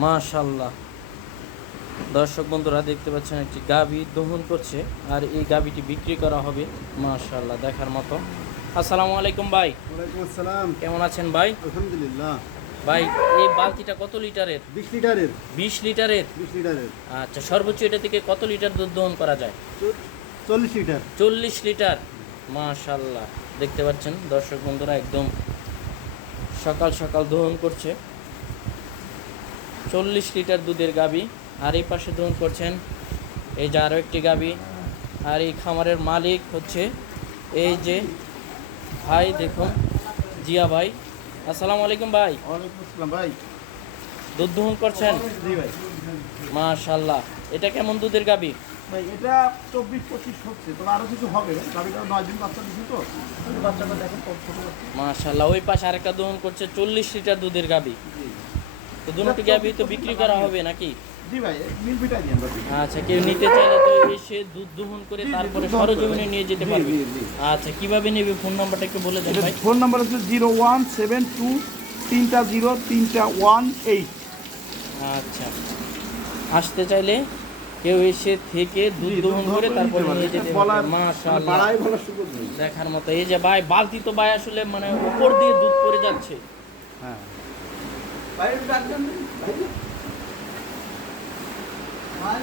মাশাআল্লাহ। দর্শক বন্ধুরা দেখতে পাচ্ছেন একটি গাভী দহন করছে আর এই গাভীটি বিক্রি করা হবে। মাশাআল্লাহ, দেখার মতো। আসসালামু আলাইকুম ভাই। ওয়ালাইকুম আসসালাম। কেমন আছেন ভাই? আলহামদুলিল্লাহ। ভাই, এই বালতিটা কত লিটারের? 20 লিটারের। 20 লিটারের। 20 লিটারের। আচ্ছা, সর্বোচ্চ এটা থেকে কত লিটার দুধ দহন করা যায়? 40 লিটার। 40 লিটার। মাশাআল্লাহ, দেখতে পাচ্ছেন দর্শক বন্ধুরা, একদম সকাল সকাল দহন করছে 40 লিটার দুধের গাভী। আর এই পাশে দহন করছেন এই যে আরও একটি গাভী। আর এই খামারের মালিক হচ্ছে এই যে ভাই, দেখুন, জিয়া ভাই। আসসালামু আলাইকুম ভাই। ওয়ালাইকুম আসসালাম ভাই। দুধ দহন করছেন? জি ভাই। মাশাআল্লাহ। এটা কেমন দুধের গাভী? ভাই এটা 24-25 হচ্ছে, তবে আরো কিছু হবে। গাড়িটা 9 দিন বাচ্চা দিছে তো। বাচ্চাটা দেখেন কত ছোট বাচ্চা। মাশাআল্লাহ। ওই পাশে আরেকটা দহন করছে 40 লিটার দুধের গাভী। জি। তো দুটো গাভী তো বিক্রি করা হবে নাকি? জি ভাই, মিল বিটাই দেন ভাই। আচ্ছা, কেউ নিতে চাইলে তো এসে দুধ দহন করে জি, জি, তারপরে দুধ দহন সরজমিনে করে। নিয়ে যেতে জি, পারবে। জি, জি। আচ্ছা, কিভাবে নেবে? ফোন নাম্বারটা একটু বলে দেন এটা ভাই। ফোন নাম্বার হচ্ছে 017230318। আচ্ছা, আসতে চাইলে কেউ এসে থেকে দুধ দহন করে তারপরে নিয়ে যেতে পারবে। মাশাআল্লাহ, বাড়াই বলার সুযোগ নেই। দেখার মতো। এই যে ভাই, বালতি তো ভাই আসলে মানে উপর দিয়ে দুধ পড়ে যাচ্ছে। হ্যাঁ ভাই, ডাকবেন ভাই। ভাই